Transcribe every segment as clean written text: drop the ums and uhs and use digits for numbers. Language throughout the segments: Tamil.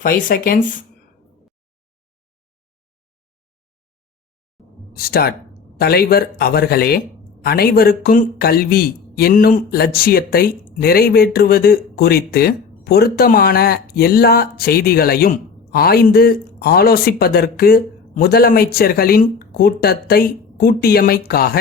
5 seconds. ஸ்டார்ட். தலைவர் அவர்களே, அனைவருக்கும் கல்வி என்னும் லட்சியத்தை நிறைவேற்றுவது குறித்து பொருத்தமான எல்லா செய்திகளையும் ஆய்ந்து ஆலோசிப்பதற்கு முதலமைச்சர்களின் கூட்டத்தை கூட்டியமைக்காக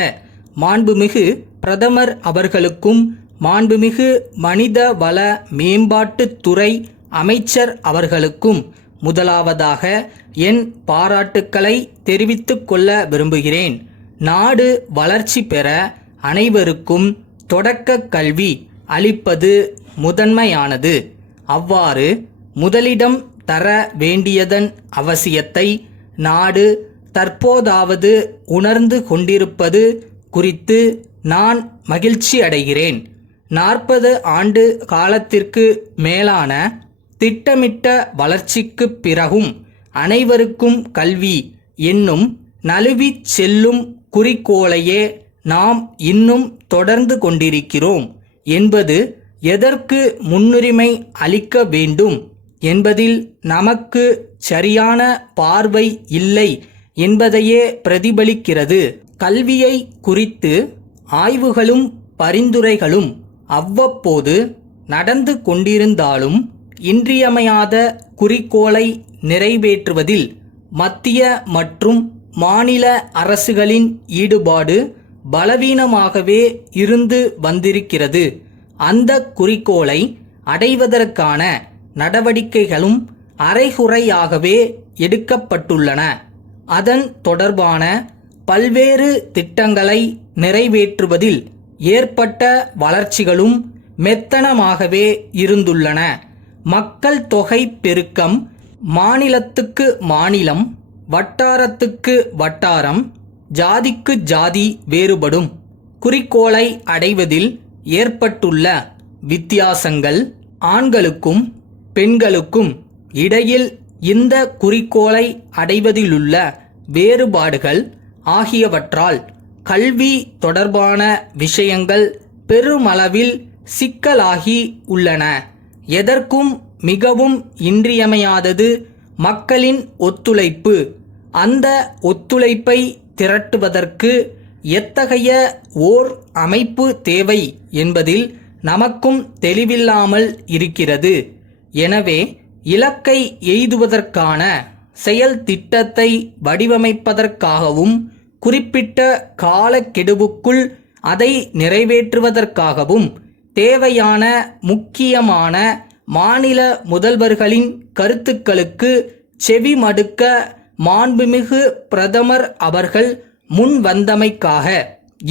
மாண்புமிகு பிரதமர் அவர்களுக்கும் மாண்புமிகு மனித வள மேம்பாட்டுத்துறை அமைச்சர் அவர்களுக்கும் முதலாவதாக என் பாராட்டுக்களை தெரிவித்துக் கொள்ள விரும்புகிறேன். நாடு வளர்ச்சி பெற அனைவருக்கும் தொடக்க கல்வி அளிப்பது முதன்மையானது. அவ்வாறு முதலிடம் தர வேண்டியதன் அவசியத்தை நாடு தற்போதாவது உணர்ந்து கொண்டிருப்பது குறித்து நான் மகிழ்ச்சி அடைகிறேன். 40 ஆண்டு காலத்திற்கு மேலான திட்டமிட்ட வளர்ச்சிக்குப் பிறகும் அனைவருக்கும் கல்வி என்னும் நழுவிச் செல்லும் குறிக்கோளையே நாம் இன்னும் தொடர்ந்து கொண்டிருக்கிறோம் என்பது எதற்கு முன்னுரிமை அளிக்க வேண்டும் என்பதில் நமக்கு சரியான பார்வை இல்லை என்பதையே பிரதிபலிக்கிறது. கல்வியை குறித்து ஆய்வுகளும் பரிந்துரைகளும் அவ்வப்போது நடந்து கொண்டிருந்தாலும் இன்றியமையாத குறிக்கோளை நிறைவேற்றுவதில் மத்திய மற்றும் மாநில அரசுகளின் ஈடுபாடு பலவீனமாகவே இருந்து வந்திருக்கிறது. அந்த குறிக்கோளை அடைவதற்கான நடவடிக்கைகளும் அரைகுறையாகவே எடுக்கப்பட்டுள்ளன. அதன் தொடர்பான பல்வேறு திட்டங்களை நிறைவேற்றுவதில் ஏற்பட்ட வளர்ச்சிகளும் மெத்தனமாகவே இருந்துள்ளன. மக்கள் தொகை பெருக்கம் மாநிலத்துக்கு மாநிலம், வட்டாரத்துக்கு வட்டாரம், ஜாதிக்கு ஜாதி வேறுபடும் குறிக்கோளை அடைவதில் ஏற்பட்டுள்ள வித்தியாசங்கள் ஆண்களுக்கும் பெண்களுக்கும் இடையில் இந்த குறிக்கோளை அடைவதிலுள்ள வேறுபாடுகள் ஆகியவற்றால் கல்வி தொடர்பான விஷயங்கள் பெருமளவில் சிக்கலாகி உள்ளன. எதற்கும் மிகவும் இன்றியமையாதது மக்களின் ஒத்துழைப்பு. அந்த ஒத்துழைப்பை திரட்டுவதற்கு எத்தகைய ஓர் அமைப்பு தேவை என்பதில் நமக்கும் தெளிவில்லாமல் இருக்கிறது. எனவே இலக்கை எய்துவதற்கான செயல் திட்டத்தை வடிவமைப்பதற்காகவும் குறிப்பிட்ட காலக்கெடுவுக்குள் அதை நிறைவேற்றுவதற்காகவும் தேவையான முக்கியமான மாநில முதல்வர்களின் கருத்துக்களுக்கு செவிமடுக்க மாண்புமிகு பிரதமர் அவர்கள் முன் வந்தமைக்காக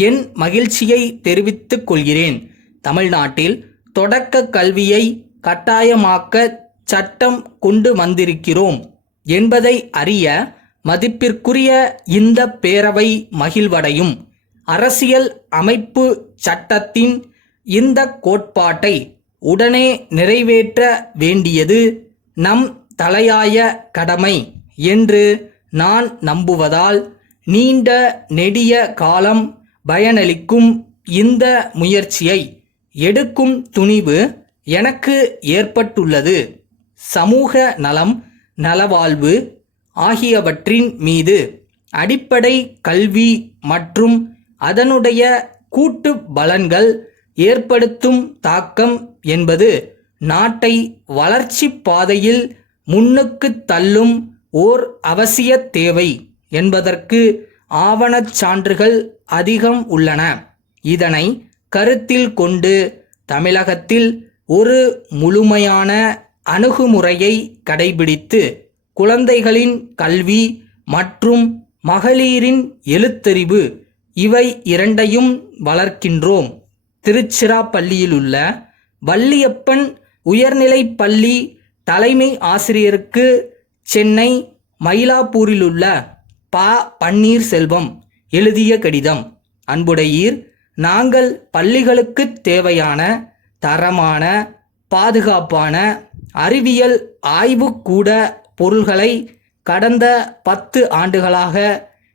என் மகிழ்ச்சியை தெரிவித்துக் கொள்கிறேன். தமிழ்நாட்டில் தொடக்க கல்வியை கட்டாயமாக்க சட்டம் கொண்டு வந்திருக்கிறோம் என்பதை அறிய மதிப்பிற்குரிய இந்த பேரவை மகிழ்வடையும். அரசியல் அமைப்பு சட்டத்தின் இந்த கோட்பாட்டை உடனே நிறைவேற்ற வேண்டியது நம் தலையாய கடமை என்று நான் நம்புவதால் நீண்ட நெடிய காலம் பயனளிக்கும் இந்த முயற்சியை எடுக்கும் துணிவு எனக்கு ஏற்பட்டுள்ளது. சமூக நலம், நலவாழ்வு ஆகியவற்றின் மீது அடிப்படை கல்வி மற்றும் அதனுடைய கூட்டு பலன்கள் ஏற்படுத்தும் தாக்கம் என்பது நாட்டை வளர்ச்சி பாதையில் முன்னுக்கு தள்ளும் ஓர் அவசிய தேவை என்பதற்கு ஆவணச் சான்றுகள் அதிகம் உள்ளன. இதனை கருத்தில் கொண்டு தமிழகத்தில் ஒரு முழுமையான அணுகுமுறையை கடைபிடித்து குழந்தைகளின் கல்வி மற்றும் மகளிரின் எழுத்தறிவு இவை இரண்டையும் வளர்க்கின்றோம். திருச்சிராப்பள்ளியிலுள்ள வள்ளியப்பன் உயர்நிலைப் பள்ளி தலைமை ஆசிரியருக்கு சென்னை மயிலாப்பூரிலுள்ள ப. பன்னீர்செல்வம் எழுதிய கடிதம். அன்புடையீர், நாங்கள் பள்ளிகளுக்கு தேவையான தரமான பாதுகாப்பான அறிவியல் ஆய்வுக்கூட பொருள்களை கடந்த 10 ஆண்டுகளாக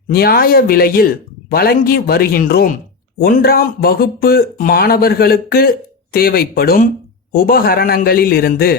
நியாய விலையில் வழங்கி வருகின்றோம். 1ஆம் வகுப்பு மாணவர்களுக்கு தேவைப்படும் உபகரணங்களிலிருந்து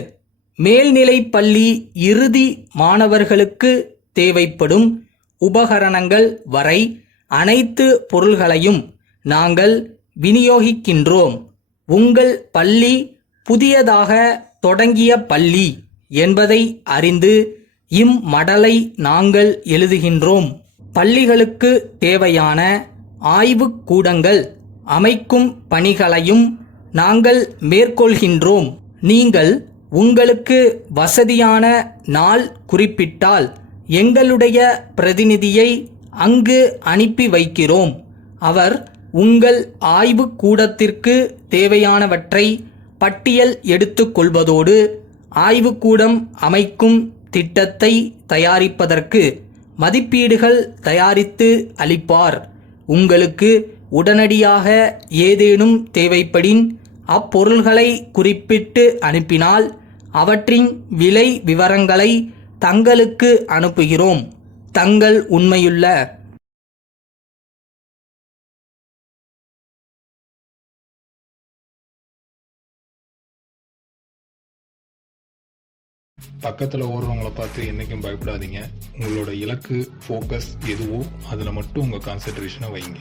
மேல்நிலைப் பள்ளி இறுதி மாணவர்களுக்கு தேவைப்படும் உபகரணங்கள் வரை அனைத்து பொருள்களையும் நாங்கள் விநியோகிக்கின்றோம். உங்கள் பள்ளி புதியதாக தொடங்கிய பள்ளி என்பதை அறிந்து இம்மடலை நாங்கள் எழுதுகின்றோம். பள்ளிகளுக்கு தேவையான ஆய்வுக் கூடங்கள் அமைக்கும் பணிகளையும் நாங்கள் மேற்கொள்கின்றோம். நீங்கள் உங்களுக்கு வசதியான நாள் குறிப்பிட்டால் எங்களுடைய பிரதிநிதியை அங்கு அனுப்பி வைக்கிறோம். அவர் உங்கள் ஆய்வுக் கூடத்திற்கு தேவையானவற்றை பட்டியல் எடுத்துக் கொள்வதோடு ஆய்வுக்கூடம் அமைக்கும் திட்டத்தை தயாரிப்பதற்கு மதிப்பீடுகள் தயாரித்து அளிப்பார். உங்களுக்கு உடனடியாக ஏதேனும் தேவைப்படின் அப்பொருள்களை குறிப்பிட்டு அனுப்பினால் அவற்றின் விலை விவரங்களை தங்களுக்கு அனுப்புகிறோம். தங்கள் உண்மையுள்ள பக்கத்தில் ஓடுறவங்கள பார்த்து என்றைக்கும் பயப்படாதீங்க. உங்களோட இலக்கு ஃபோக்கஸ் எதுவோ அதில் மட்டும் உங்கள் கான்சென்ட்ரேஷனை வைங்க.